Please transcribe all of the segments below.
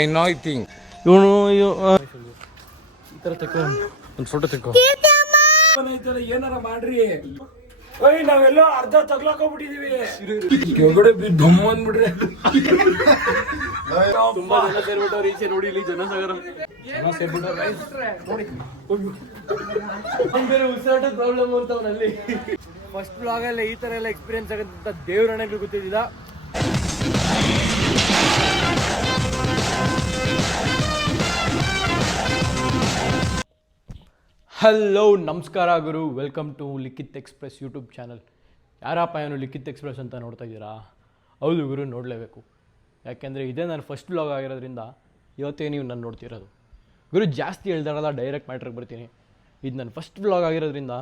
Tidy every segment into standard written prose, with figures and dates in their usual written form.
I know I think ಇವನು ಈ ಥರ ತೆಕ್ಕೋ ಒಂದು ಫೋಟೋ ತೆಕ್ಕೋ. ಏನಾರ ಮಾಡ್ರಿ, ನಾವೆಲ್ಲ ಅರ್ಧ ತಗ್ಲಾಕೋಗ್ಬಿಟ್ಟಿದೀವಿ. ಕೆಳಗಡೆ ಧಮ್ ಅಂದ್ಬಿಡ್ರಿ. ತುಂಬಾ ಜನ ಸೇರ್ಬಿಟ್ಟವ್ರು ಈಚೆ ನೋಡಿ, ಇಲ್ಲಿ ಜನಸಾಗರ ಬೇರೆ ಉಸಿರಾಟದ ಪ್ರಾಬ್ಲಮ್ ಅಂತವನಲ್ಲಿ. ಫಸ್ಟ್ ಬ್ಲಾಗ್ ಅಲ್ಲೇ ಈ ತರ ಎಲ್ಲ ಎಕ್ಸ್ಪೀರಿಯನ್ಸ್ ಆಗಂತ ದೇವ್ರಣ್ಣಗಳು ಗೊತ್ತಿದ್ದ. ಹಲೋ ನಮಸ್ಕಾರ ಗುರು, welcome to Likhith express YouTube channel. ಯಾರಪ್ಪ ಏನು ಲಿಖಿತ್ ಎಕ್ಸ್ಪ್ರೆಸ್ ಅಂತ ನೋಡ್ತಾ ಇದ್ದೀರಾ? ಹೌದು ಗುರು, ನೋಡಲೇಬೇಕು. ಯಾಕೆಂದರೆ ಇದೇ ನಾನು ಫಸ್ಟ್ ಬ್ಲಾಗ್ ಆಗಿರೋದ್ರಿಂದ ಇವತ್ತೇ ನೀವು ನಾನು ನೋಡ್ತಿರೋದು. ಗುರು ಜಾಸ್ತಿ ಹೇಳ್ದಾರಲ್ಲ, ಡೈರೆಕ್ಟ್ ಮ್ಯಾಟ್ರಿಗೆ ಬರ್ತೀನಿ. ಇದು ನನ್ನ ಫಸ್ಟ್ ಬ್ಲಾಗ್ ಆಗಿರೋದ್ರಿಂದ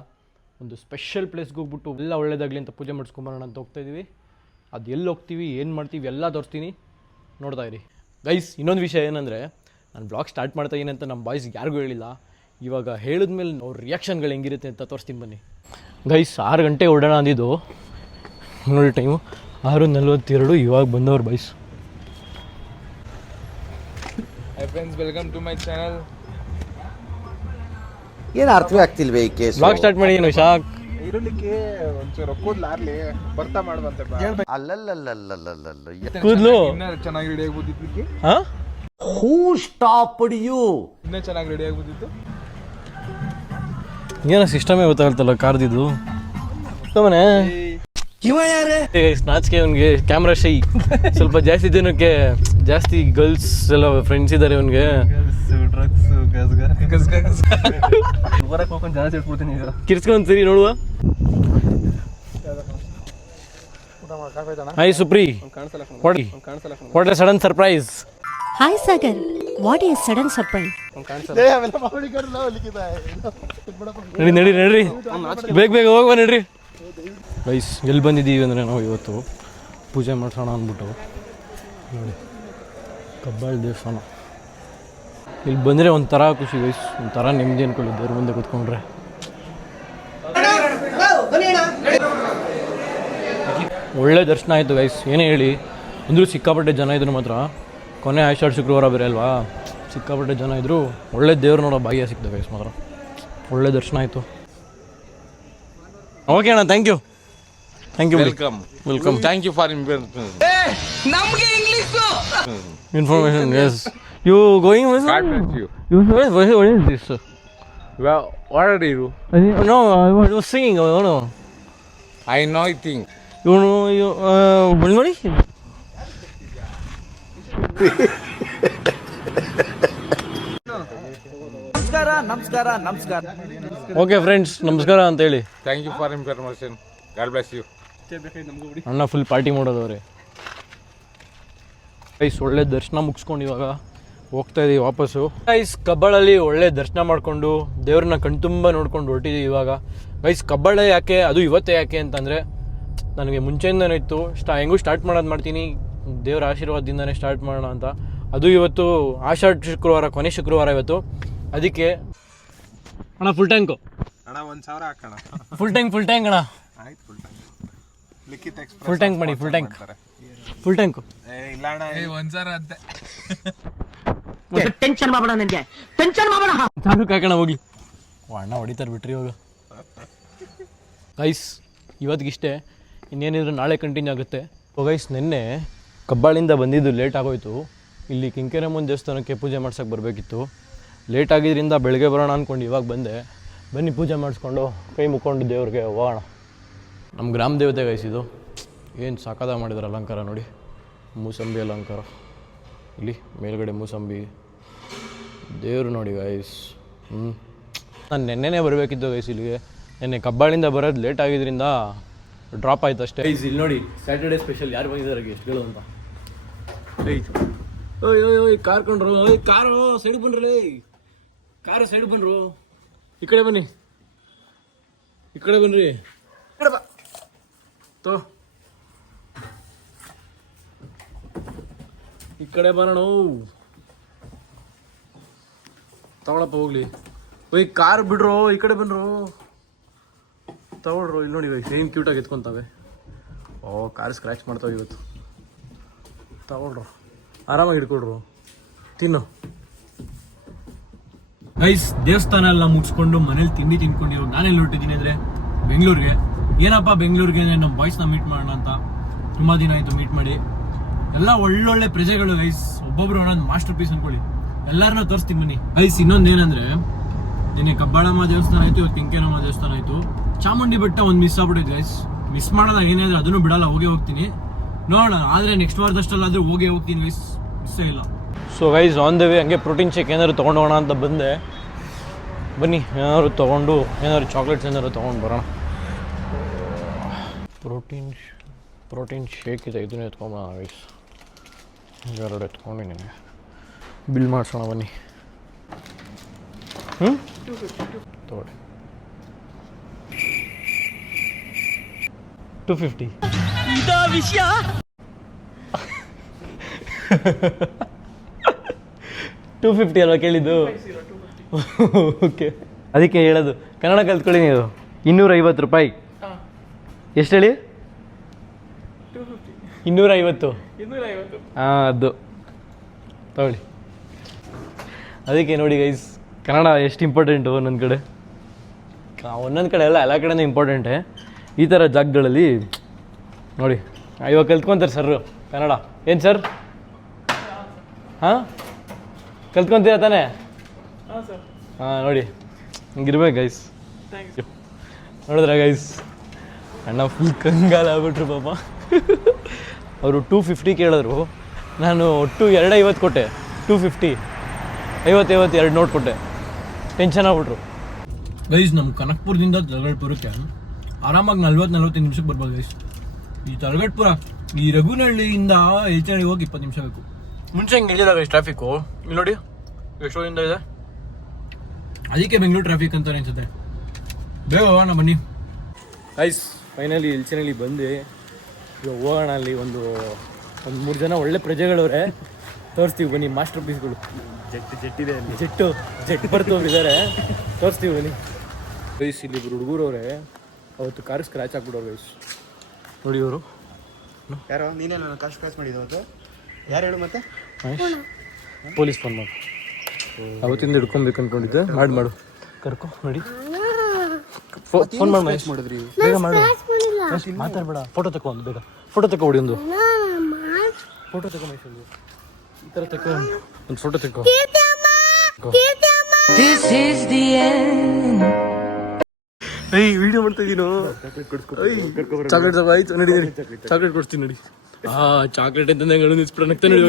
ಒಂದು ಸ್ಪೆಷಲ್ ಪ್ಲೇಸ್ಗೆ ಹೋಗ್ಬಿಟ್ಟು ಎಲ್ಲ ಒಳ್ಳೇದಾಗಲಿ ಅಂತ ಪೂಜೆ ಮಾಡಿಸ್ಕೊಂಬರೋಣ ಅಂತ ಹೋಗ್ತಾಯಿದ್ದೀವಿ. ಅದು ಎಲ್ಲಿ ಹೋಗ್ತೀವಿ, ಏನು ಮಾಡ್ತೀವಿ ಎಲ್ಲ ತೋರಿಸ್ತೀನಿ, ನೋಡ್ತಾ ಇರಿ ಗೈಸ್. ಇನ್ನೊಂದು ವಿಷಯ ಏನಂದರೆ, ನಾನು ಬ್ಲಾಗ್ ಸ್ಟಾರ್ಟ್ ಮಾಡ್ತಾಯಿದ್ದೀನಿ ಅಂತ ನಮ್ಮ ಬಾಯ್ಸ್ಗೆ ಯಾರಿಗೂ ಹೇಳಿಲ್ಲ. ಇವಾಗ ಹೇಳಿದ್ಮೇಲೆ ಅವ್ರ ರಿಯಾಕ್ಷನ್ಗಳು ಹೆಂಗಿರುತ್ತೆ ಅಂತ ತೋರಿಸ್ತೀನಿ ಬನ್ನಿ ಗೈಸ್. 6 ಗಂಟೆ ಹೊರಡೋಣ ಅಂದಿದ್ದು, ನೋಡಿ ಟೈಮು 6:42. ಇವಾಗ ಬಂದವ್ರು boys. Hi friends, welcome to my channel. ಏನು ಅರ್ಥವೇ ಆಗ್ತಿಲ್ವೇ ಈ ಕೇಸ್? ಬ್ಲಾಗ್ ಸ್ಟಾರ್ಟ್ ಮಾಡಿ. ಏನು ಶಾಕ್ ಇರಲಿಕ್ಕೆ ಒಂಚೂರು ಕೂದಲಾರ್ಲಿ ಬರ್ತಾ ಮಾಡುವಂತೆ. ಅಲ್ಲಲ್ಲಲ್ಲಲ್ಲಲ್ಲ ಕೂದಲು ಇನ್ನೂ ಚೆನ್ನಾಗಿ ರೆಡಿ ಆಗ್ಬೋದಿತ್ತು. ಹಾಂ, ಹೂ ಸ್ಟಾಪ್ಡ್ ಯು? ಇನ್ನೂ ಚೆನ್ನಾಗಿ ರೆಡಿ ಆಗ್ಬೋದಿತ್ತು. ಏನೋ ಸಿಸ್ಟಮೇ ಗೊತ್ತಾಗ್ತಲ್ಲ ಕಾರ್ದಿದ್ದು. ಮನೆ ನಾಚಿಕೆ ಅವನಿಗೆ, ಕ್ಯಾಮ್ರಾ ಶೈ ಸ್ವಲ್ಪ ಜಾಸ್ತಿ ಜನಕ್ಕೆ, ಜಾಸ್ತಿ ಗರ್ಲ್ಸ್ ಎಲ್ಲ ಫ್ರೆಂಡ್ಸ್ ಇದ್ದಾರೆ ಅವನಿಗೆ. ಕಿರ್ಸ್ಕೊಂಡ್ ಸರಿ ನೋಡುವ. Hi Supri, what a sudden surprise. Hi Sagar, what is sudden surprise? ನಡಿ ನಡ್ರಿ, ಬೇಗ ಹೋಗುವ ನಡ್ರಿ ಗೈಸ್. ಎಲ್ಲಿ ಬಂದಿದ್ದೀವಿ ಅಂದರೆ, ನಾವು ಇವತ್ತು ಪೂಜೆ ಮಾಡ್ಸೋಣ ಅಂದ್ಬಿಟ್ಟು ನೋಡಿ, ಕಬ್ಬಾಳ್ ದೇವಸ್ಥಾನ. ಇಲ್ಲಿ ಬಂದರೆ ಒಂಥರ ಖುಷಿ ಗೈಸ್, ಒಂಥರ ನೆಮ್ಮದಿ ಅನ್ಕೊಳ್ಳಿ ದೇವ್ರ ಮುಂದೆ ಕೂತ್ಕೊಂಡ್ರೆ. ಒಳ್ಳೆ ದರ್ಶನ ಆಯಿತು ಗೈಸ್. ಏನೇ ಹೇಳಿ ಅಂದರೂ ಸಿಕ್ಕಾಪಟ್ಟೆ ಜನ ಇದ್ರು ಮಾತ್ರ. ಕೊನೆ ಆಷಾಢ ಶುಕ್ರವಾರ ಬೇರೆ ಅಲ್ವಾ, ಸಿಕ್ಕಾಪಟ್ಟೆ ಜನ ಇದ್ದರು. ಒಳ್ಳೆ ದೇವ್ರು ನೋಡೋ ಭಾಗ್ಯ ಸಿಕ್ಕಿದೆ ಗೈಸ್ ಮಾತ್ರ. ಒಳ್ಳೆ ದರ್ಶನ ಆಯಿತು. ಓಕೆ ಅಣ್ಣ, thank you. Welcome. Thank you for information. Yes, you going with what is this? What are you? No, I was singing. No, I know I think. you ನೋಡಿ. ನಮಸ್ಕಾರ. ಓಕೆ ಫ್ರೆಂಡ್ಸ್, ನಮಸ್ಕಾರ ಅಂತ ಹೇಳಿ. Thank you for information. God bless you. ಅಣ್ಣ full party ಮಾಡೋದವ್ರೆ guys. ಒಳ್ಳೆ ದರ್ಶನ ಮುಗಿಸ್ಕೊಂಡು ಇವಾಗ ಹೋಗ್ತಾ ಇದೀವಿ ವಾಪಸ್ಸು ಗೈಸ್. ಕಬ್ಬಾಳಲ್ಲಿ ಒಳ್ಳೆ ದರ್ಶನ ಮಾಡಿಕೊಂಡು ದೇವ್ರನ್ನ ಕಣ್ತುಂಬ ನೋಡ್ಕೊಂಡು ಹೊರಟಿದ್ದೀವಿ ಇವಾಗ ಗೈಸ್. ಕಬ್ಬಾಳ ಯಾಕೆ, ಅದು ಇವತ್ತೇ ಯಾಕೆ ಅಂತಂದರೆ, ನನಗೆ ಮುಂಚೆಯಿಂದನೇ ಇತ್ತು ಹೆಂಗೂ ಸ್ಟಾರ್ಟ್ ಮಾಡ್ತೀನಿ, ದೇವ್ರ ಆಶೀರ್ವಾದದಿಂದನೇ ಸ್ಟಾರ್ಟ್ ಮಾಡೋಣ ಅಂತ. ಅದು ಇವತ್ತು ಆಷಾಢ ಶುಕ್ರವಾರ, ಕೊನೆ ಶುಕ್ರವಾರ ಇವತ್ತು. ಅದಕ್ಕೆ ಅಣ್ಣ ಫುಲ್ ಟ್ಯಾಂಕು ಅಣ್ಣ 1000 ಹಾಕೋಣ. ಫುಲ್ ಟ್ಯಾಂಕ್ ಅಣ್ಣ. ಆಯ್ತು, ಫುಲ್ ಟ್ಯಾಂಕ್. ಲಿಖಿತ್ ಎಕ್ಸ್ಪ್ರೆಸ್ ಫುಲ್ ಟ್ಯಾಂಕ್ ಮಾಡಿ. ಫುಲ್ ಟ್ಯಾಂಕು ಇಲ್ಲ ಅಣ್ಣ, 1000 ಅಂತೆ. ಟೆನ್ಷನ್ ಮಾಡಬೇಡ, ನನಗೆ ಟೆನ್ಷನ್ ಮಾಡಬೇಡ. ನಾನು ಕಾಕಣ ಹೋಗ್ಲಿ, ಅಣ್ಣ ಹೊಡಿತಾರೆ ಬಿಟ್ರಿ ಇವಾಗ ಗೈಸ್. ಇವತ್ತಿಗಿಷ್ಟೇ, ಇನ್ನೇನಿದ್ರು ನಾಳೆ ಕಂಟಿನ್ಯೂ ಆಗುತ್ತೆ. ಗೈಸ್, ನಿನ್ನೆ ಕಬ್ಬಾಳಿಂದ ಬಂದಿದ್ದು ಲೇಟ್ ಆಗೋಯ್ತು. ಇಲ್ಲಿ ಕಿಂಕೆರಮ್ಮನ ದೇವಸ್ಥಾನಕ್ಕೆ ಪೂಜೆ ಮಾಡ್ಸೋಕ್ಕೆ ಬರಬೇಕಿತ್ತು. ಲೇಟ್ ಆಗಿದ್ದರಿಂದ ಬೆಳಗ್ಗೆ ಬರೋಣ ಅಂದ್ಕೊಂಡು ಇವಾಗ ಬಂದೆ. ಬನ್ನಿ ಪೂಜೆ ಮಾಡಿಸ್ಕೊಂಡು ಕೈ ಮುಕ್ಕೊಂಡು ದೇವ್ರಿಗೆ ಹೋಗೋಣ. ನಮ್ಮ ಗ್ರಾಮ ದೇವತೆ ಗೈಸ್ ಇದು. ಏನು ಸಾಕಾದ ಮಾಡಿದ್ದಾರೆ ಅಲಂಕಾರ ನೋಡಿ, ಮೂಸಂಬಿ ಅಲಂಕಾರ. ಇಲ್ಲಿ ಮೇಲ್ಗಡೆ ಮೂಸಂಬಿ ದೇವರು ನೋಡಿ ಗೈಸ್. ನಾನು ನೆನ್ನೆನೇ ಬರಬೇಕಿತ್ತು ಗೈಸ್ ಇಲ್ಲಿಗೆ. ನೆನ್ನೆ ಕಬ್ಬಾಳಿಂದ ಬರೋದು ಲೇಟ್ ಆಗಿದ್ದರಿಂದ ಡ್ರಾಪ್ ಆಯ್ತು ಅಷ್ಟೇ ಗೈಸ್. ಇಲ್ಲಿ ನೋಡಿ, ಸ್ಯಾಟರ್ಡೇ ಸ್ಪೆಷಲ್ ಯಾರು ಬಂದಿದ್ದಾರೆ ಗೆಸ್ಟ್ಗಳು ಅಂತ. ಓಯ್ ಕಾರ್ ಕೊಂಡ್ರು, ಕಾರು ಸೈಡ್ ಬನ್ರಿ, ಕಾರು ಸೈಡ್ ಬನ್ರು. ಈ ಕಡೆ ಬನ್ನಿ, ಈ ಕಡೆ ಬನ್ರಿ. ಈ ಕಡೆ ಬರೋಣ. ತಗೊಳಪ್ಪ ಹೋಗ್ಲಿ. ಓಯ್ ಕಾರ್ ಬಿಡ್ರು, ಈ ಕಡೆ ಬನ್ರು, ತಗೊಳ್ರು. ಇಲ್ಲಿ ನೋಡಿ ಏನು ಕ್ಯೂಟಾಗಿ ಎತ್ಕೊಂತಾವೆ. ಕಾರ್ ಸ್ಕ್ರ್ಯಾಚ್ ಮಾಡ್ತಾವೆ ಇವತ್ತು. ತಗೊಳ್ರು, ಆರಾಮಾಗಿ ಹಿಡ್ಕೊಳ್ರು. ತಿನ್ನು ಗೈಸ್. ದೇವಸ್ಥಾನ ಎಲ್ಲ ಮುಗಿಸ್ಕೊಂಡು ಮನೇಲಿ ತಿಂಡಿ ತಿನ್ಕೊಂಡಿರೋ ನಾನೆಲ್ಲಿ ಹೊರಟಿದ್ದೀನಿ ಅಂದರೆ ಬೆಂಗಳೂರಿಗೆ. ಏನಪ್ಪ ಬೆಂಗಳೂರಿಗೆ ಅಂದರೆ ನಮ್ಮ ಬಾಯ್ಸ್ನ ಮೀಟ್ ಮಾಡೋಣ ಅಂತ. ತುಂಬ ದಿನ ಆಯಿತು ಮೀಟ್ ಮಾಡಿ. ಎಲ್ಲ ಒಳ್ಳೊಳ್ಳೆ ಪ್ರಜೆಗಳು ಗೈಸ್, ಒಬ್ಬೊಬ್ರು ಒಂದೊಂದು ಮಾಸ್ಟರ್ ಪೀಸ್ ಅನ್ಕೊಳ್ಳಿ. ಎಲ್ಲರನ್ನೂ ತೋರಿಸ್ತೀನಿ ಬನ್ನಿ ಗೈಸ್. ಇನ್ನೊಂದೇನಂದ್ರೆ ನಿನ್ನೆ ಕಬ್ಬಾಳಮ್ಮ ದೇವಸ್ಥಾನ ಆಯಿತು, ಇವತ್ತು ಕಿಂಕೇನಮ್ಮ ದೇವಸ್ಥಾನ ಆಯಿತು. ಚಾಮುಂಡಿ ಬೆಟ್ಟ ಒಂದು ಮಿಸ್ ಆಗ್ಬಿಟ್ಟಿದೆ ಗೈಸ್. ಮಿಸ್ ಮಾಡೋದ ಏನಾದ್ರೆ ಅದನ್ನು ಬಿಡಲ್ಲ, ಹೋಗೇ ಹೋಗ್ತೀನಿ. ನೋಡೋಣ, ಆದರೆ ನೆಕ್ಸ್ಟ್ ವಾರದಷ್ಟಲ್ಲಾದರೂ ಹೋಗೇ ಹೋಗ್ತೀನಿ ಗೈಸ್, ಮಿಸ್ಸೇ ಇಲ್ಲ. So guys on the way ಹಂಗೆ ಪ್ರೋಟೀನ್ ಶೇಕ್ ಏನಾದ್ರು ತೊಗೊಂಡು ಹೋಗೋಣ ಅಂತ ಬಂದೆ. ಬನ್ನಿ ಏನಾದ್ರು ತೊಗೊಂಡು ಏನಾದ್ರು ಚಾಕ್ಲೇಟ್ಸ್ ಏನಾದ್ರು ತೊಗೊಂಡು ಬರೋಣ. ಪ್ರೋಟೀನ್ ಶೇಕ್ ಇದೆ, ಇದನ್ನೇ ಎತ್ಕೊಂಬೋಣ ಗೈಸ್. ಎರಡು ಎತ್ಕೊಂಡಿದ್ದೀನಿ, ಬಿಲ್ ಮಾಡಿಸೋಣ ಬನ್ನಿ. ತಗೊಳ್ಳಿ 250. ವಿಷಯ 250 ಅಲ್ವಾ ಕೇಳಿದ್ದು? ಓಕೆ, ಅದಕ್ಕೆ ಹೇಳೋದು ಕನ್ನಡ ಕಲ್ತ್ಕೊಳ್ಳಿ ನೀವು. 250 ರೂಪಾಯಿ. ಎಷ್ಟು ಹೇಳಿ? 250. ಹಾಂ, ಅದು ತಗೊಳ್ಳಿ. ಅದಕ್ಕೆ ನೋಡಿ ಗೈಸ್, ಕನ್ನಡ ಎಷ್ಟು ಇಂಪಾರ್ಟೆಂಟು ಒಂದೊಂದು ಕಡೆ. ಒಂದೊಂದು ಕಡೆ ಎಲ್ಲ ಕಡೆನೂ ಇಂಪಾರ್ಟೆಂಟೇ. ಈ ಥರ ಜಾಗಗಳಲ್ಲಿ ನೋಡಿ ಇವಾಗ ಕಲ್ತ್ಕೊತಾರೆ ಸರ್ ಕನ್ನಡ. ಏನು ಸರ್? ಹಾಂ, ಕಲ್ತ್ಕೊತೀರ ತಾನೇ? ಹಾಂ, ನೋಡಿ ಹಿಂಗಿರ್ಬೇಕು ಗೈಸ್. ನೋಡಿದ್ರ ಗೈಸ್, ಅಣ್ಣ ಫುಲ್ ಕಂಗಾಲ ಆಗ್ಬಿಟ್ರು ಪಾಪ. ಅವರು 250 ಕೇಳಿದ್ರು, ನಾನು ಒಟ್ಟು 250 ಕೊಟ್ಟೆ. 250 50 2 ನೋಟ್ ಕೊಟ್ಟೆ. ಟೆನ್ಷನ್ ಆಗ್ಬಿಟ್ರು ಗೈಸ್. ನಮ್ಮ ಕನಕಪುರದಿಂದ ತಲಗಡ್ಪುರಕ್ಕೆ ಆರಾಮಾಗಿ 40-45 ನಿಮಿಷಕ್ಕೆ ಬರ್ಬೋದು ಗೈಸ್. ಈ ತಲಗಡ್ಪುರ ಈ ರಘುನಹಳ್ಳಿಯಿಂದ ಎಲ್ಚನಹಳ್ಳಿ ಹೋಗಿ 20 ನಿಮಿಷ ಬೇಕು. ಮುಂಚೆ ಹಿಂಗೆ ಇಳಿದಾಗ ಗೈಸ್ ಟ್ರಾಫಿಕ್ಕು. ಇಲ್ಲಿ ನೋಡಿ ಎಷ್ಟೋದಿಂದ ಇದೆ. ಅದಕ್ಕೆ ಬೆಂಗಳೂರು ಟ್ರಾಫಿಕ್ ಅಂತಾನೆ ಅನ್ಸುತ್ತೆ. ಬೇಗ ಹೋಗೋಣ ಬನ್ನಿ ಗೈಸ್. ಫೈನಲಿ ಎಲ್ಚನಹಳ್ಳಿ ಬಂದು ಇವಾಗ ಹೋಗೋಣ. ಅಲ್ಲಿ ಒಂದು 3 ಜನ ಒಳ್ಳೆ ಪ್ರಜೆಗಳವ್ರೆ, ತೋರಿಸ್ತೀವಿ ಬನ್ನಿ. ಮಾಸ್ಟರ್ ಪೀಸ್ಗಳು ಜೆಟ್ಟಿದೆ ಅಲ್ಲಿ, ಜೆಟ್ ಬರ್ತೋಗಿದ್ದಾರೆ, ತೋರಿಸ್ತೀವಿ ಬನ್ನಿ ಗೈಸ್. ಇಲ್ಲಿ ಇಬ್ಬರು ಹುಡುಗರವ್ರೆ, ಅವತ್ತು ಕಾರ್ ಸ್ಕ್ರಾಚ್ ಹಾಕ್ಬಿಡೋರು ಗೈಸ್. ನೋಡಿ ಇವರು ಯಾರೋ ನೀನೇ ನನ್ನ ಕಾಸ್ಟ್ ಕ್ರಾಸ್ ಮಾಡಿದ್ದು ಅವತ್ತು. ಯಾರು ಹೇಳು ಮತ್ತೆ? ಪೊಲೀಸ್ ಫೋನ್ ಮಾಡಿ ಅವತ್ತಿಂದ ಹಿಡ್ಕೊಬೇಕು ಅನ್ಕೊಂಡಿದ್ದೆ. ಮಾಡು ಕರ್ಕೊ ನೋಡಿ. ಫೋನ್ ಮಾಡಿ ಮಹೇಶ್ ಮಾಡಿದ್ರಿ, ಬೇಗ ಮಾಡು. ಮಾತಾಡ್ಬೇಡ, ಫೋಟೋ ತಗೋ ಒಂದು, ಬೇಗ ಫೋಟೋ ತಗೋ. ಹೊಡಿ ಒಂದು ಫೋಟೋ ತಗೋ ಮಹೇಶ್. ಒಂದು ಈ ಥರ ತಗೋ, ಒಂದು ಫೋಟೋ ತಗೋ. ವಿಡಿಯೋ ಮಾಡ್ತಾ ಇದೀನೋ. ಚಾಕ್ಲೇಟ್ ಆಯ್ತು ನೋಡಿ, ಚಾಕ್ಲೇಟ್ ಕೊಡ್ತೀನಿ ನೋಡಿ. ಚಾಕ್ಲೇಟ್ ಅಂತಂದ್ರೆ ನಿಲ್ಸ್ಬಿಡ. ನಗ್ತಾ ನೋಡಿ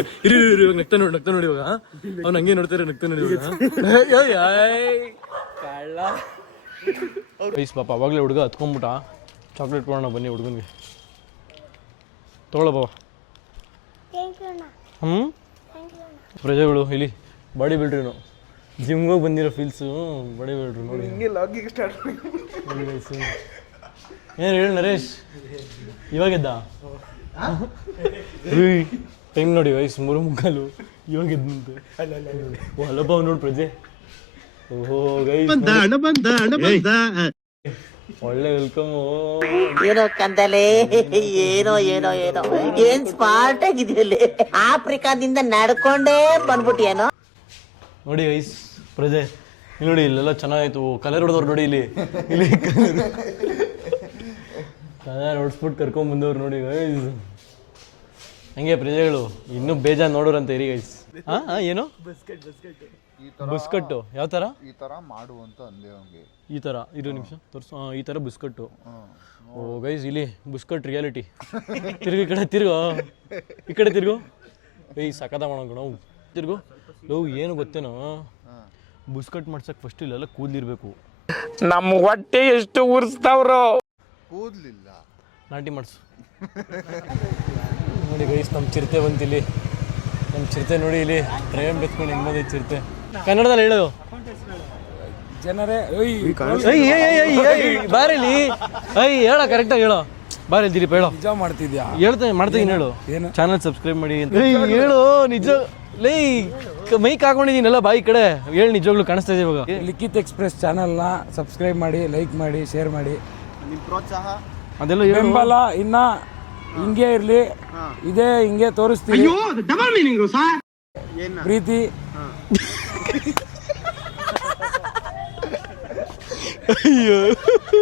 ಇವಾಗ, ನಗ್ತಾ ನೋಡಿ ಇವಾಗ. ಅವ್ನು ಹಂಗೆ ನೋಡ್ತಾರೆ, ನಗ್ತಾ ನೋಡಿ ಇವಾಗ. ಐಸ್ ಪಾಪ ಅವಾಗಲೇ ಹುಡುಗ ಹತ್ಕೊಂಡ್ಬಿಟ್ಟ. ಚಾಕ್ಲೇಟ್ ಕೊಡೋಣ ಬನ್ನಿ ಹುಡುಗನಿಗೆ. ತೊಗೊಳ ಬಾವ. ಪ್ರಜೆಗಳು ಇಲ್ಲಿ ಬಾಡಿ ಬಿಲ್ಡ್ರಿ. ನಾವು ಜಿಮ್ಗೆ ಹೋಗಿ ಬಂದಿರೋ ಫೀಲ್ಸು ಬಾಡಿ ಬಿಲ್ಡ್ರು ನೋಡಿ. ಏನು ಹೇಳಿ ನರೇಶ್, ಇವಾಗೆದ್ದ? ಟೈಮ್ ನೋಡಿ ವಯಸ್ಸು 3:45. ಇವಾಗೆದ್ದಂತೆ. ಅಲ್ಲಪ್ಪ ನೋಡಿ ಪ್ರಜೆ. ಓಹೋ ಗೈಸ್, ಒಳ್ಳೆ ವೆಲ್ಕಮ್. ಏನೋ ಕಂದಲೆ, ಏನೋ ಏನೋ ಏನೋ ಏನ್ ಸ್ಮಾರ್ಟ್ ಆಗಿದೆಯಲ್ಲಿ. ಆಫ್ರಿಕಾದಿಂದ ನಡ್ಕೊಂಡೇ ಬಂದ್ಬಿಟ್ಟಿಯೇನೋ. ನೋಡಿ ಗೈಸ್ ಪ್ರಜೆ ಇಲ್ಲಿ ನೋಡಿ, ಇಲ್ಲೆಲ್ಲ ಚೆನ್ನಾಗಿತ್ತು. ಕಲರ್ ಹೊಡೆದವ್ರು ನೋಡಿ, ಇಲ್ಲಿ ಕಲರ್ ಹೊಡ್ಸ್ಬಿಟ್ಟು ಕರ್ಕೊಂಡ್ ಬಂದವ್ರು ನೋಡಿ ಗೈಸ್. ಹಂಗೆ ಪ್ರಜೆಗಳು ಇನ್ನೂ ಬೇಜಾನ್ ನೋಡೋರಂತ ಇರಿ ಗೈಸ್. ಏನು ಬಿಸ್ಕಟ್ಟು? ಯಾವ ಥರ? ಈ ಥರ ಮಾಡುವಂತ ಅಂದೆ ಅವನಿಗೆ. ಈ ಥರ ಇರೋ ನಿಮಿಷ ತೋರಿಸು. ಈ ಥರ ಬಿಸ್ಕಟ್ಟು. ಓ ಗೈಸ್, ಇಲ್ಲಿ ಬಿಸ್ಕಟ್ ರಿಯಾಲಿಟಿ. ತಿರ್ಗು ಈ ಕಡೆ, ತಿರ್ಗೋ ಈ ಕಡೆ, ತಿರ್ಗು. ಸಕದ ಮಾಡೋಣ ನಾವು. ತಿರ್ಗು ಲವ್. ಏನು ಗೊತ್ತೇನೋ, ಬಿಸ್ಕಟ್ ಮಾಡ್ಸಕ್ಕೆ ಫಸ್ಟ್ ಇಲ್ಲೆಲ್ಲ ಕೂದಲಿರ್ಬೇಕು. ನಮ್ಮ ಹೊಟ್ಟೆ ಎಷ್ಟು ಉರ್ಸ್ತಾವ್ರು. ಕೂದಲಿಲ್ಲ, ನಾಟಿ ಮಾಡಿಸು. ನೋಡಿ ಗೈಸ್, ನಮ್ಮ ಚಿರತೆ ಬಂತಿಲ್ಲಿ. ನಮ್ಮ ಚಿರತೆ ನೋಡಿ, ಇಲ್ಲಿ ಟ್ರೈನ್ ಬೆತ್ಕೊಂಡು ಹೆಂಗೆ ಬಂದೈತೆ ಚಿರತೆ. ಕನ್ನಡದಲ್ಲಿ ಹೇಳೋದು ಜನರೇ. ಬಾರಿಲಿ ಹೇಳೋ, ಕರೆಕ್ಟಾಗಿ ಹೇಳೋ. ಬಾರಿ ದಿಲೀಪ್ ಹೇಳೋ. ನಿಜ ಮಾಡ್ತಿದ್ಯಾ? ಮಾಡ್ತೀನಿ ಹೇಳು. ಚಾನಲ್ ಸಬ್ಸ್ಕ್ರೈಬ್ ಮಾಡಿ ಅಂತ ಹೇಳು. ನಿಜ ಲೈ ಮೈಕ್ ಹಾಕೊಂಡಿದ್ದೀನಲ್ಲ ಬಾಯಿ ಕಡೆ. ಹೇಳಿ ನಿಜವಾಗ್ಲೂ ಕಾಣಿಸ್ತಾ ಇದೆ ಇವಾಗ. ಲಿಖಿತ್ ಎಕ್ಸ್ಪ್ರೆಸ್ ಚಾನಲ್ನ ಸಬ್ಸ್ಕ್ರೈಬ್ ಮಾಡಿ, ಲೈಕ್ ಮಾಡಿ, ಶೇರ್ ಮಾಡಿ. ನಿಮ್ಮ ಪ್ರೋತ್ಸಾಹ ಅದೆಲ್ಲ ಬೆಂಬಲ ಇನ್ನ ಹಿಂಗೆ ಇರಲಿ. ಇದೇ ಹಿಂಗೆ ತೋರಿಸ್ತೀವಿ ಪ್ರೀತಿ.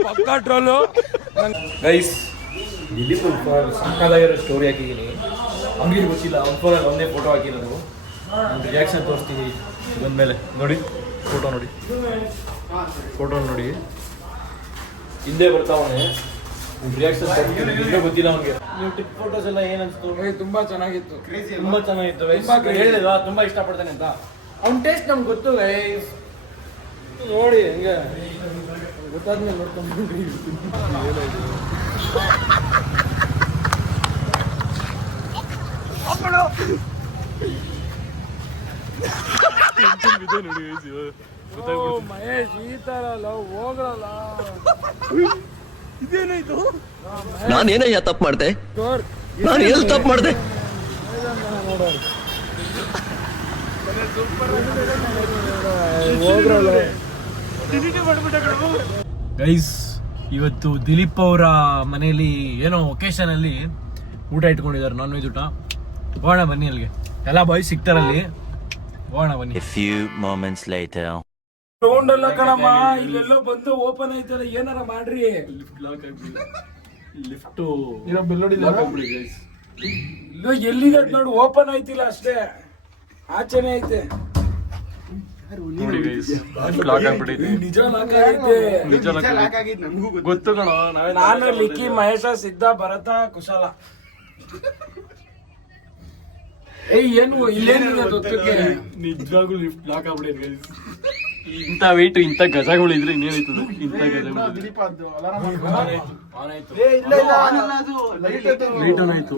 ಪಕ್ಕಾ ಟ್ರೋಲು. ಗೈಸ್ ದಿಲೀಪ್ ಸಕ್ಕದಾಗಿರೋ ಸ್ಟೋರಿ ಹಾಕಿದ್ದೀನಿ. ಅವ್ನಿಗೆ ಗೊತ್ತಿಲ್ಲ, ಅವ್ನ ಫೋನಲ್ಲಿ ಒಂದೇ ಫೋಟೋ ಹಾಕಿರೋದು. ನಾನು ರಿಯಾಕ್ಷನ್ ತೋರಿಸ್ತೀನಿ ಬಂದಮೇಲೆ. ನೋಡಿ ಫೋಟೋ ನೋಡಿ, ಹಿಂದೆ ಬರ್ತಾವನೆ. ರಿಯಾಕ್ಷನ್ ಗೊತ್ತಿಲ್ಲ ಅವ್ನಿಗೆ. ನೀವು ಟಿಪ್ ಫೋಟೋಸ್ ಎಲ್ಲ ಏನು ಅನ್ಸ್ತು? ತುಂಬಾ ಚೆನ್ನಾಗಿತ್ತು. ತುಂಬಾ ಚೆನ್ನಾಗಿತ್ತು. ಹೇಳಿಲ್ವಾ ತುಂಬಾ ಇಷ್ಟಪಡ್ತಾನೆ ಅಂತ? ಅವ್ನ ಟೇಸ್ಟ್ ನಮ್ಗೆ ಗೊತ್ತು ಗೈಸ್. ನೋಡಿ ಹೆಂಗೆ ಗೊತ್ತಾದ್ಮೇಲೆ ನೋಡ್ಕೊಂಡು ಮಹೇಶ್ ಈ ತರ ಲವ್ ಹೋಗಲ್ಲ. ಇದೇನಾಯ್ತು? ನಾನೇನಯ್ಯ ತಪ್ಪು ಮಾಡ್ದೆ? ನಾನು ಎಲ್ಲಿ ತಪ್ಪು ಮಾಡ್ದೆ? ಗೈಸ್ ಇವತ್ತು ದಿಲೀಪ್ ಅವರ ಮನೆಯಲ್ಲಿ ಏನೋ ಒಕೇಶನ್ ಅಲ್ಲಿ ಊಟ ಇಟ್ಕೊಂಡಿದ್ದಾರೆ, ನಾನ್ ವೆಜ್ ಊಟ. ಹೋಗೋಣ ಬನ್ನಿ ಅಲ್ಲಿಗೆ, ಎಲ್ಲ ಬಾಯ್ಸ್ ಸಿಗ್ತಾರಲ್ಲಿ. ಹೋಗೋಣ ಬನ್ನಿ. A few moments later. Round ಅಲ್ಲ ಕಣಮ್ಮ, ಇಲ್ಲೆಲ್ಲೋ ಬಂದು ಓಪನ್ ಐತಲ್ಲ, ಏನಾರ ಮಾಡ್ರಿ. ಲಿಫ್ಟ್ ಇರೋ ಬೆಲ್ಲೋಡಿ ಗೈಸ್. ಇಲ್ಲೋ ಎಲ್ಲಿದೆ ನೋಡು, ಓಪನ್ ಐತಿಲ್ಲ ಅಷ್ಟೇ, ಆಚೆನೆ ಐತೆ. ನೋಡಿ ಗೈಸ್, ಲಾಕ್ ಆಗ್ಬಿಟ್ಟೈತೆ. ನಿಜ ಲಾಕ್ ಐತೆ. ನಿಜ ಲಾಕ್ ಆಗಿದ್ದು ನಮಗೂ ಗೊತ್ತು ಕಣೋ. ನಾನು ಲಿಕ್ಕಿ, ಮಹೇಶ, ಸಿದ್ಧ, ಭರತ, ಕುಶಾಲ. ಏನು ಇಲ್ಲೇನಿದೆ ಗೊತ್ತಕ್ಕೆ? ನಿಜವಾಗ್ಲೂ ಲಿಫ್ಟ್ ಲಾಕ್ ಆಗ್ಬಿಡೈತೆ ಗೈಸ್. ಇಂಥ ವೇಟ್ ಇಂಥ ಗಜಗಳು ಇದ್ರೆ ಇನ್ನೇನಾಯ್ತದ? ಇಂಥ ಗಜಗಳು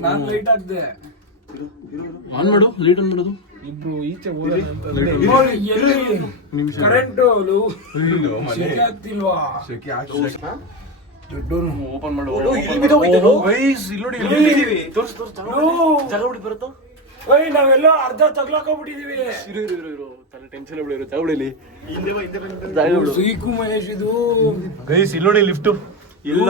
ನಾನು ಲೈಟ್ ಹಾಕ್ದೆ. ಆನ್ ಮಾಡು, ಲೈಟ್ ಆನ್ ಮಾಡೋದು. ಇಬ್ರು ಈಚೆ ಕರೆಂಟ್ ಆಗ್ತಿಲ್ವಾ? ಓಪನ್ ಮಾಡು. ಗೈಸ್ ಇಲ್ಲಿ ನೋಡಿ, ತೋರ್ಸು ಜಾಗ ಬಿಡಿ ಬರುತ್ತೋ. ನಾವೆಲ್ಲ ಅರ್ಧ ತಗ್ಲಾಕೊಂಡ್ಬಿಟ್ಟಿದೀವಿ. ತಲೆ ಟೆನ್ಷನ್ ಬಿಡಿರೋ, ಜಾಗ ಬಿಡಿ. ಸೀಕು ಮಹೇಶ್ ಇದು. ಗೈಸ್ ಇಲ್ಲಿ ನೋಡಿ, ಲಿಫ್ಟ್ ಎಲ್ಲ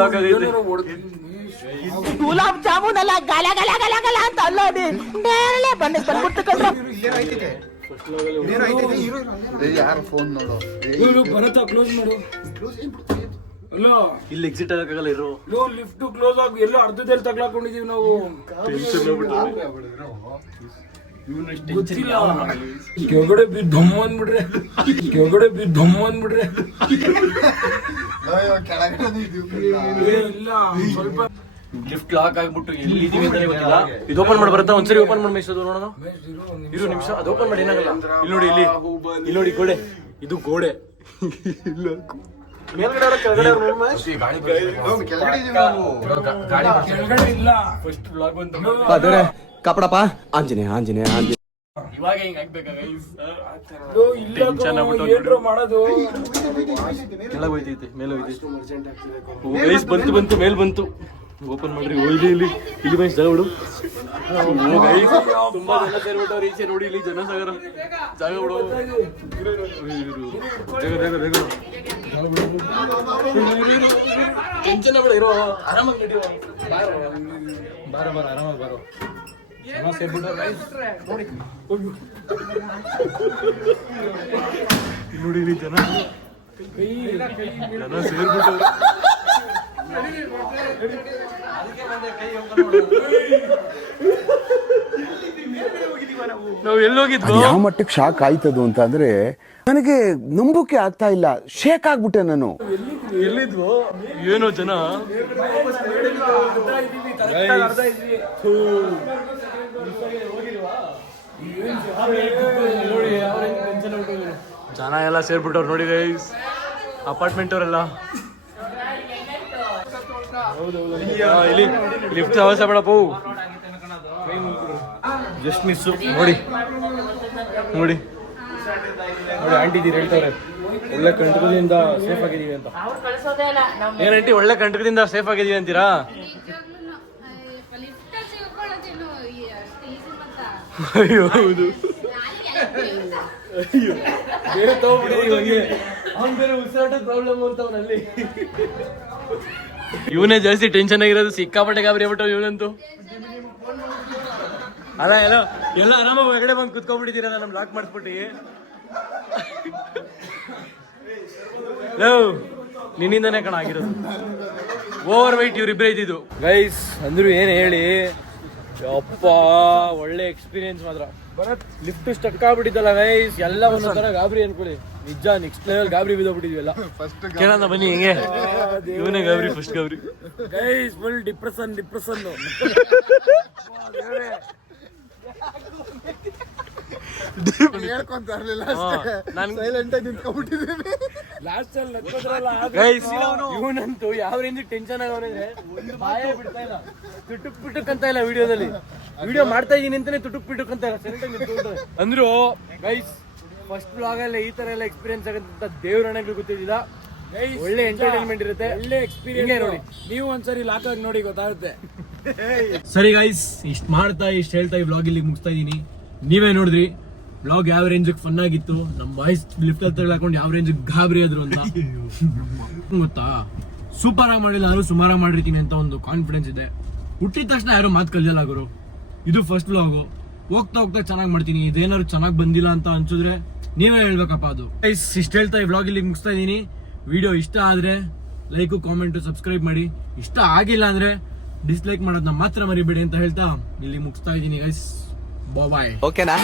ಗುಲಾಬ್ ಜಾಮೂನ್ ಅಲ್ಲ, ಗಲ ಗಲ ಗಲ ಗಲ ಅಂತ ಅಲ್ಲೋಡಿ ಮೇಲೆ ಬಂದ್ಬಿಡ್ತು ಕಣ್ರು. ಯಾರ ಫೋನ್ ನೋಡು. ಭರತ ಕ್ಲೋಸ್ ಮಾಡು. ಅಲ್ಲೋ ಇಲ್ಲಿ ಎಕ್ಸಿಟ್ ಆಗಕ್ಕಾಗಲ್ಲ ಇರೋ. ಲಿಫ್ಟ್ ಕ್ಲೋಸ್ ಆಗಿ ಎಲ್ಲೋ ಅರ್ಧದಲ್ಲಿ ತಗ್ಲಾಕೊಂಡಿದೀವಿ ನಾವು. ಗೊತ್ತಿಲ್ಲ, ಕೆಳಗಡೆ ಬಿ ಧಮ್ ಅಂದ್ಬಿಡ್ರೆ, ಇಲ್ಲ ಸ್ವಲ್ಪ ಲಿಫ್ಟ್ ಲಾಕ್ ಆಗ್ಬಿಟ್ಟು ಎಲ್ಲಿದೀವಿ ಅಂತ ಗೊತ್ತಿಲ್ಲ. ಇದು ಓಪನ್ ಮಾಡಿ ಬರುತ್ತಾ? ಒಂದ್ಸರಿ ಓಪನ್ ಮಾಡಿ ಮೇಯ್ಸೋದು ನೋಡೋಣ. ಇರು ನಿಮಿಷ, ಅದು ಓಪನ್ ಮಾಡಿ ಏನಾಗಲ್ಲ. ಇಲ್ಲಿ ನೋಡಿ, ಇಲ್ಲಿ ನೋಡಿ ಗೋಡೆ, ಇದು ಗೋಡೆ. ಮೇಲ್ಗಡೆ ಕೆಳಗಡೆ ಕೆಳಗಡೆ ಇಲ್ಲ. ಫಸ್ಟ್ ಬ್ಲಾಗ್ ಬಂತು. ಕಾಪಡಪ್ಪ ಆಂಜನೇಯ ಆಂಜನೇಯ ಆಂಜನೇಯ. ಇವಾಗ ಹಿಂಗ್ ಆಗ್ಬೇಕಾ ಗೈಸ್? ಇಲ್ಲ ಏನ್ರೋ ಮಾಡೋದು. ಕೆಳಗೆ ಹೋಯ್ತೈತೆ, ಮೇಲೆ ಹೋಯ್ತೈತೆ. ಗೈಸ್ ಬಂತು, ಮೇಲ್ ಬಂತು. ಓಪನ್ ಮಾಡ್ರಿ. ಇಲ್ಲಿ ಬಂದು ಜಾಗ ಬಿಡು. ಗೈಸ್ ತುಂಬಾ ಜನ ಸೇರ್ಬಿಟ್ಟವ್ರು ಈಚೆ. ನೋಡಿ ಇಲ್ಲಿ ಜನ ಸಾಗರ. ಜಾಗ ಬಿಡು. ಟೆನ್ಷನ್ ಬೇಡ, ಇರೋ ಆರಾಮಾಗಿ ನಡಿಯೋ. ಬಾರ ಆರಾಮಾಗಿ ಬಾರೋ. ನೋಡಿ ಇಲ್ಲಿ ಜನ ಸೇರ್ಬಿಟ್ಟು. ನಾವು ಎಲ್ಲೋಗಿದ್ವಿ? ಯಾವ ಮಟ್ಟಕ್ಕೆ ಶಾಕ್ ಆಯ್ತದು ಅಂತ ಅಂದ್ರೆ ನನಗೆ ನಂಬೋಕೆ ಆಗ್ತಾ ಇಲ್ಲ. ಶೇಕ್ ಆಗ್ಬಿಟ್ಟೆ ನಾನು. ಎಲ್ಲಿದ್ವು ಏನೋ ಜನ. ಜನ ಎಲ್ಲ ಸೇರ್ಬಿಟ್ಟವ್ರು ನೋಡಿ ಗೈಸ್, ಅಪಾರ್ಟ್ಮೆಂಟ್ ಅವರೆಲ್ಲ. ಇಲ್ಲಿ ಲಿಫ್ಟ್ ಅವಸ ಬೇಡಪ್ಪ, ಜಸ್ಟ್ ಮಿಸ್ಸು. ನೋಡಿ ಆಂಟಿ ಇದೀರಿ ಹೇಳ್ತಾರೆ, ಒಳ್ಳೆ ಕಂಟಕದಿಂದ ಸೇಫ್ ಆಗಿದೀವಿ ಅಂತ. ಏನ್ ಆಂಟಿ, ಒಳ್ಳೆ ಕಂಟಕದಿಂದ ಸೇಫ್ ಆಗಿದೀವಿ ಅಂತೀರಾ? ಅಯ್ಯೋ ಹೌದು. ಬೇರೆ ತಗೊಂಡ್ಬಿಟ್ಟಿದೀವಿ. ಅವ್ನು ಬೇರೆ ಉಸಿರಾಟದ ಪ್ರಾಬ್ಲಮ್ ಅಂತವನಲ್ಲಿ. ಇವನೇ ಜಾಸ್ತಿ ಟೆನ್ಷನ್ ಆಗಿರೋದು, ಸಿಕ್ಕಾಪಟ್ಟೆ ಗಾಬರಿ ಆಗ್ಬಿಟ್ಟು ಇವನಂತೂ. ಅಲ್ಲ ಎಲ್ಲ ಆರಾಮಾಗಿ ಹೊರಗಡೆ ಬಂದು ಕುತ್ಕೊಂಡ್ಬಿಟ್ಟಿದ್ದೀರಲ್ಲ, ನಮ್ ಲಾಕ್ ಮಾಡಿಸ್ಬಿಟ್ಟು. ನಿನ್ನಿಂದನೇ ಕಣ ಆಗಿರೋದು. ಓವರ್ ವೈಟ್ ಇವ್ರಿಬ್ರೇ ಇದ್ದಿದ್ದು ಗೈಸ್. ಅಂದ್ರು ಏನ್ ಹೇಳಿ, ಅಪ್ಪ ಒಳ್ಳೆ ಎಕ್ಸ್ಪೀರಿಯನ್ಸ್ ಮಾತ್ರ. ಲಿಫ್ಟ್ ಸ್ಟಕ್ ಆಗ್ಬಿಟ್ಟಿದ್ದಲ್ಲ ಗೈಸ್, ಎಲ್ಲ ಒಂದೊಂದರ ಗಾಬರಿ ಅನ್ಕೊಳ್ಳಿ. ನಿಜ ನೆಕ್ಸ್ಟ್ ಲೆವೆಲ್ ಗಾಬರಿ ಬಿದ್ದೋಗ್ಬಿಟ್ಟಿದ್ವಿ ಎಲ್ಲ. ಕೇಳೋಣ ಬನ್ನಿ ಹೆಂಗೆ. ಇವನೇ ಗಾಬರಿ, ಫಸ್ಟ್ ಗಾಬರಿ ಗೈಸ್. Full depression. ಹೇಳ್ಕೊಂತ ಇರ್ಲಿಲ್ಲ ಅಷ್ಟೇ. ಸೈಲೆಂಟ್ ಆಗಿ ನಿಂತ್ಕೊಂಡ್ಬಿಟ್ಟಿದ್ದೀನಿ. ಲಾಸ್ಟ್ ಅಲ್ಲಿ ನಕ್ಕೋದ್ರಲ್ಲ, ಗೈಸ್ ಇವನಂತೂ ಯಾವ ರೇಂಜ್ ಟೆನ್ಷನ್ ಆಗವನಿದ್ರೆ ಒಂದು ಬಾಯೇ ಬಿಡ್ತಾ ಇಲ್ಲ. ತುಟುಕ್ ಅಂತ ಇಲ್ಲ ವಿಡಿಯೋದಲ್ಲಿ. ವಿಡಿಯೋ ಮಾಡ್ತಾ ಇದೀನಿ ಅಂತಾನೆ ತುಟುಕ್ ಅಂತ ಇಲ್ಲ. ಅಂದ್ರು ಗೈಸ್ ಫಸ್ಟ್ ಬ್ಲಾಗ್ ಅಲ್ಲೇ ಈ ತರ ಎಲ್ಲ ಎಕ್ಸ್ಪೀರಿಯನ್ಸ್ ಆಗಂತ ದೇವ್ರ ಹಣಗಳು ಗೊತ್ತಿದ್ದಿಲ್ಲ. ಒಳ್ಳೆ ಎಂಟರ್ಟೈನ್ಮೆಂಟ್ ಇರುತ್ತೆ, ಒಳ್ಳೆ ಎಕ್ಸ್ಪೀರಿಯನ್ಸ್ ನೋಡಿ. ನೀವು ಒಂದ್ಸರಿ ಲಾಕ್ ಆಗಿ ನೋಡಿ, ಗೊತ್ತಾಗುತ್ತೆ. ಸರಿ ಗೈಸ್, ಇಷ್ಟು ಹೇಳ್ತಾ ಈ ವ್ಲಾಗ್ ಇಲ್ಲಿ ಮುಗಿಸ್ತಾ ಇದೀನಿ. ನೀವೇ ನೋಡಿದ್ರಿ ವ್ಲಾಗ್ ಯಾವ ರೇಂಜ್ ಫನ್ ಆಗಿತ್ತು. ನಮ್ಮ ಬಾಯ್ಸ್ ಲಿಫ್ಟ್ ಅಲ್ಲಿ ತಗೊಳ್ಕೊಂಡು ಯಾವ ರೇಂಜ್ ಗಾಬರಿ ಆದ್ರು ಅಂತ ಗೊತ್ತಾ. ಸೂಪರ್ ಆಗಿ ಮಾಡಿಲ್ಲ, ನಾನು ಸುಮಾರಾಗಿ ಮಾಡಿರ್ತೀನಿ ಅಂತ ಒಂದು ಕಾನ್ಫಿಡೆನ್ಸ್ ಇದೆ. ಹುಟ್ಟಿದ ತಕ್ಷಣ ಯಾರು ಮಾತು ಕಲಿಯಲ್ಲ ಗುರು. ಇದು ಫಸ್ಟ್ ವ್ಲಾಗು. ಹೋಗ್ತಾ ಚೆನ್ನಾಗಿ ಮಾಡ್ತೀನಿ. ಇದೇನಾದ್ರು ಚೆನ್ನಾಗಿ ಬಂದಿಲ್ಲ ಅಂತ ಅನ್ಸಿದ್ರೆ ನೀವೇ ಹೇಳ್ಬೇಕಪ್ಪ ಅದು. ಗೈಸ್ ಇಷ್ಟು ಹೇಳ್ತಾ ಈ ವ್ಲಾಗ್ ಇಲ್ಲಿ ಮುಗಿಸ್ತಾ ಇದೀನಿ. ವಿಡಿಯೋ ಇಷ್ಟ ಆದ್ರೆ ಲೈಕು, ಕಾಮೆಂಟು, ಸಬ್ಸ್ಕ್ರೈಬ್ ಮಾಡಿ. ಇಷ್ಟ ಆಗಿಲ್ಲ ಅಂದ್ರೆ ಡಿಸ್ಲೈಕ್ ಮಾಡೋದನ್ನ ಮಾತ್ರ ಮರಿಬೇಡಿ ಅಂತ ಹೇಳ್ತಾ ಇಲ್ಲಿ ಮುಗಿಸ್ತಾ ಇದೀನಿ ಗೈಸ್. ಬಾಯ್. ಓಕೆನಾ?